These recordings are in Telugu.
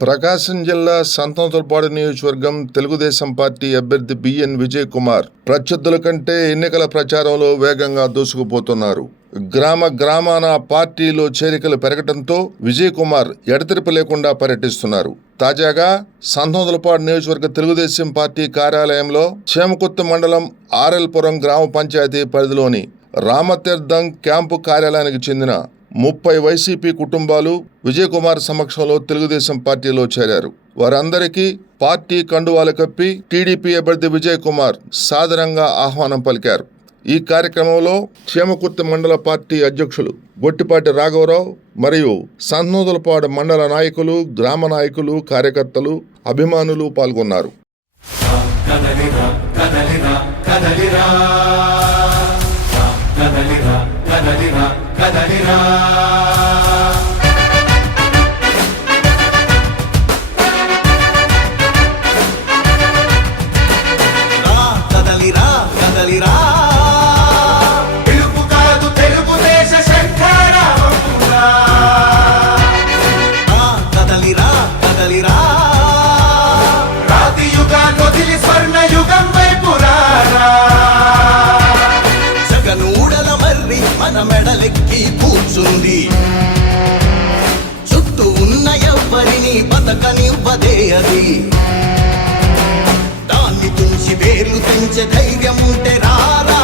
ప్రకాశం జిల్లా సంతనూతలపాడు నియోజకవర్గం తెలుగుదేశం పార్టీ అభ్యర్థి బిఎన్ విజయ్ కుమార్ ప్రత్యర్థుల కంటే ఎన్నికల ప్రచారంలో వేగంగా దూసుకుపోతున్నారు. గ్రామాన పార్టీలో చేరికలు పెరగడంతో విజయ్ కుమార్ ఎడతెరిపి లేకుండా పర్యటిస్తున్నారు. తాజాగా సంతనూతలపాడు నియోజకవర్గ తెలుగుదేశం పార్టీ కార్యాలయంలో చేమకుర్తి మండలం ఆర్ఎల్పురం గ్రామ పంచాయతీ పరిధిలోని రామతీర్థం క్యాంపు కార్యాలయానికి చెందిన 30 వైసీపీ కుటుంబాలు విజయ్ కుమార్ సమక్షంలో తెలుగుదేశం పార్టీలో చేరారు. వారందరికీ పార్టీ కండువాలు కప్పి టీడీపీ అభ్యర్థి విజయ్ కుమార్ సాదరంగా ఆహ్వానం పలికారు. ఈ కార్యక్రమంలో చేమకుర్తి మండల పార్టీ అధ్యక్షులు గొట్టిపాటి రాఘవరావు మరియు సంతనూతలపాడు మండల నాయకులు, గ్రామ నాయకులు, కార్యకర్తలు, అభిమానులు పాల్గొన్నారు. మన మెడలెక్కి కూర్చుంది, చుట్టూ ఉన్న ఎవ్వరిని బతకనివ్వదే అది. దాన్ని తుంచి వేర్లు తెంచే ధైర్యం ఉంటే రారా,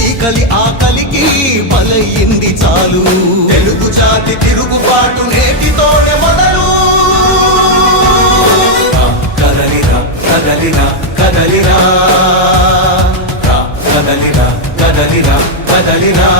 ఈ కలి ఆ కలికి బలయింది చాలు. తెలుగు జాతి తిరుగుబాటు నేటితోనే మొదలు. కదలిరా కదలిరా కదలిరా కదలిరా కదలిరా కదలిరా